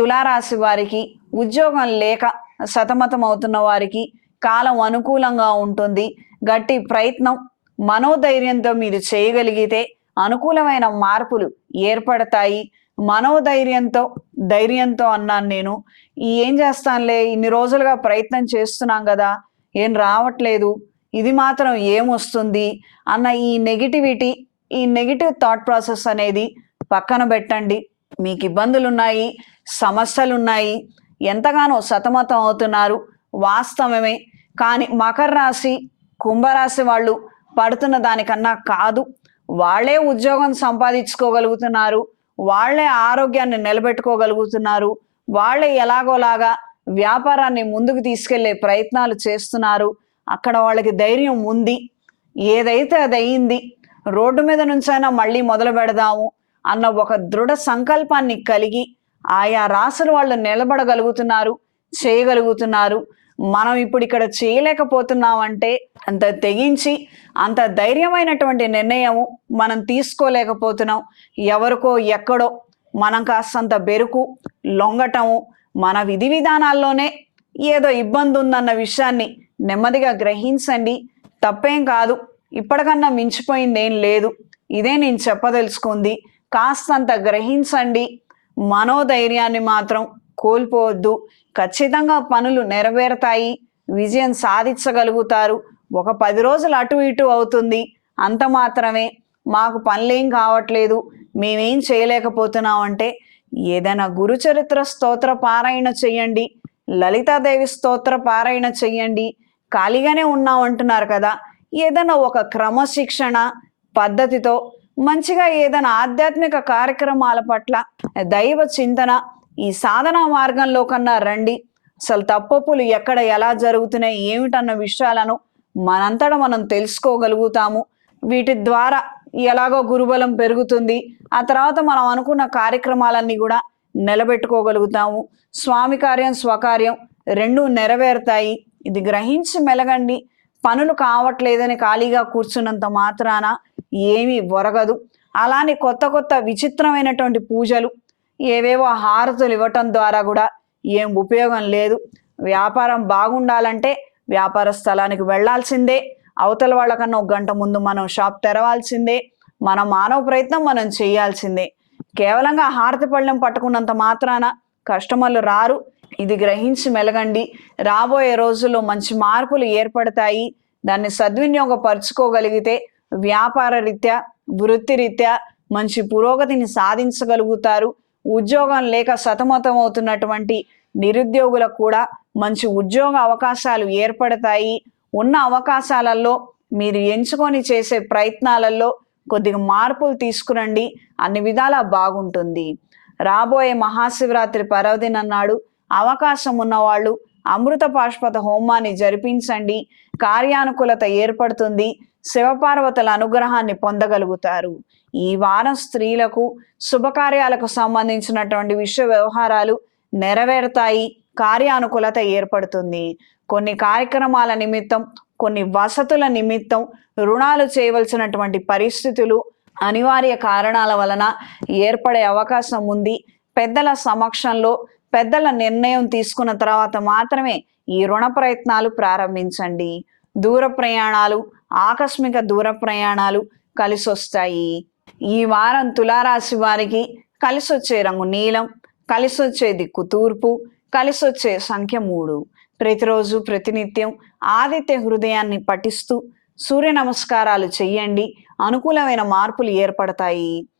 తులారాశి వారికి ఉద్యోగం లేక సతమతం అవుతున్న వారికి కాలం అనుకూలంగా ఉంటుంది. గట్టి ప్రయత్నం మనోధైర్యంతో మీరు చేయగలిగితే అనుకూలమైన మార్పులు ఏర్పడతాయి. మనోధైర్యంతో ధైర్యంతో అన్నాను నేను. ఈ ఏం చేస్తానులే ఇన్ని రోజులుగా ప్రయత్నం చేస్తున్నాం కదా ఏం రావట్లేదు ఇది మాత్రం ఏమొస్తుంది అన్న ఈ నెగిటివిటీ ఈ నెగిటివ్ థాట్ ప్రాసెస్ అనేది పక్కన పెట్టండి. మీకు ఇబ్బందులు ఉన్నాయి సమస్యలు ఉన్నాయి ఎంతగానో సతమతం అవుతున్నారు. వాస్తవమే. కానీ మకర రాశి కుంభరాశి వాళ్ళు పడుతున్న దానికన్నా కాదు. వాళ్ళే ఉద్యోగం సంపాదించుకోగలుగుతున్నారు. వాళ్ళే ఆరోగ్యాన్ని నిలబెట్టుకోగలుగుతున్నారు. వాళ్ళే ఎలాగోలాగా వ్యాపారాన్ని ముందుకు తీసుకెళ్ళే ప్రయత్నాలు చేస్తున్నారు. అక్కడ వాళ్ళకి ధైర్యం ఉంది. ఏదైతే అది అయింది రోడ్డు మీద నుంచైనా మళ్ళీ మొదలు పెడదాము అన్న ఒక దృఢ సంకల్పాన్ని కలిగి ఆయా రాసులు వాళ్ళు నిలబడగలుగుతున్నారు చేయగలుగుతున్నారు. మనం ఇప్పుడు ఇక్కడ చేయలేకపోతున్నామంటే అంత తెగించి అంత ధైర్యమైనటువంటి నిర్ణయము మనం తీసుకోలేకపోతున్నాం. ఎవరికో ఎక్కడో మనం కాస్తంత బెరుకు లొంగటము మన విధి విధానాల్లోనే ఏదో ఇబ్బంది ఉందన్న విషయాన్ని నెమ్మదిగా గ్రహించండి. తప్పేం కాదు ఇప్పటికన్నా మించిపోయింది ఏం లేదు. ఇదే నేను చెప్పదలుచుకుంది. కాస్తంత గ్రహించండి. మనోధైర్యాన్ని మాత్రం కోల్పోవద్దు. ఖచ్చితంగా పనులు నెరవేరుతాయి. విజయం సాధించగలుగుతారు. ఒక పది రోజులు అటు ఇటు అవుతుంది. అంత మాత్రమే. మాకు పనులేం కావట్లేదు. మేమేం చేయలేకపోతున్నాం అంటే ఏదైనా గురుచరిత్ర స్తోత్ర పారాయణ చెయ్యండి. లలితాదేవి స్తోత్ర పారాయణ చెయ్యండి. ఖాళీగానే ఉన్నామంటున్నారు కదా. ఏదైనా ఒక క్రమశిక్షణ పద్ధతితో మంచిగా ఏదైనా ఆధ్యాత్మిక కార్యక్రమాల పట్ల దైవ చింతన ఈ సాధనా మార్గంలో కన్నా రండి. అసలు తప్పప్పులు ఎక్కడ ఎలా జరుగుతున్నాయి ఏమిటన్న విషయాలను మనంతట మనం తెలుసుకోగలుగుతాము. వీటి ద్వారా ఎలాగో గురుబలం పెరుగుతుంది. ఆ తర్వాత మనం అనుకున్న కార్యక్రమాలన్నీ కూడా నిలబెట్టుకోగలుగుతాము. స్వామి కార్యం స్వకార్యం రెండూ నెరవేరుతాయి. ఇది గ్రహించి మెలగండి. పనులు కావట్లేదని ఖాళీగా కూర్చున్నంత మాత్రాన ఏమీ ఒరగదు అలానే కొత్త కొత్త విచిత్రమైనటువంటి పూజలు ఏవేవో హారతులు ఇవ్వటం ద్వారా కూడా ఏం ఉపయోగం లేదు. వ్యాపారం బాగుండాలంటే వ్యాపార స్థలానికి వెళ్ళాల్సిందే. అవతల వాళ్ళకన్నా ఒక గంట ముందు మనం షాప్ తెరవాల్సిందే. మన మానవ ప్రయత్నం మనం చేయాల్సిందే. కేవలంగా హారతి పళ్ళెం పట్టుకున్నంత మాత్రాన కస్టమర్లు రారు. ఇది గ్రహించి మెలగండి. రాబోయే రోజుల్లో మంచి మార్పులు ఏర్పడతాయి. దాన్ని సద్వినియోగపరుచుకోగలిగితే వ్యాపార రీత్యా వృత్తిరీత్యా మంచి పురోగతిని సాధించగలుగుతారు. ఉద్యోగం లేక సతమతం అవుతున్నటువంటి నిరుద్యోగులకు కూడా మంచి ఉద్యోగ అవకాశాలు ఏర్పడతాయి. ఉన్న అవకాశాలలో మీరు ఎంచుకొని చేసే ప్రయత్నాలలో కొద్దిగా మార్పులు తీసుకురండి. అన్ని విధాలా బాగుంటుంది. రాబోయే మహాశివరాత్రి పర్వదినం నాడు అవకాశం ఉన్నవాళ్ళు అమృత పాష్పత హోమాన్ని జరిపించండి. కార్యానుకూలత ఏర్పడుతుంది. శివపార్వతుల అనుగ్రహాన్ని పొందగలుగుతారు. ఈ వారం స్త్రీలకు శుభకార్యాలకు సంబంధించినటువంటి విశ్వ వ్యవహారాలు నెరవేరుతాయి. కార్యానుకూలత ఏర్పడుతుంది. కొన్ని కార్యక్రమాల నిమిత్తం కొన్ని వసతుల నిమిత్తం రుణాలు చేయవలసినటువంటి పరిస్థితులు అనివార్య కారణాల వలన ఏర్పడే అవకాశం ఉంది. పెద్దల సమక్షంలో పెద్దల నిర్ణయం తీసుకున్న తర్వాత మాత్రమే ఈ రుణ ప్రయత్నాలు ప్రారంభించండి. దూర ప్రయాణాలు ఆకస్మిక దూర ప్రయాణాలు కలిసొస్తాయి. ఈ వారం తులారాశి వారికి కలిసి వచ్చే రంగు నీలం కలిసి వచ్చే దిక్కు తూర్పు కలిసి వచ్చే సంఖ్య మూడు. ప్రతిరోజు ప్రతినిత్యం ఆదిత్య హృదయాన్ని పఠిస్తూ సూర్య నమస్కారాలు చెయ్యండి. అనుకూలమైన మార్పులు ఏర్పడతాయి.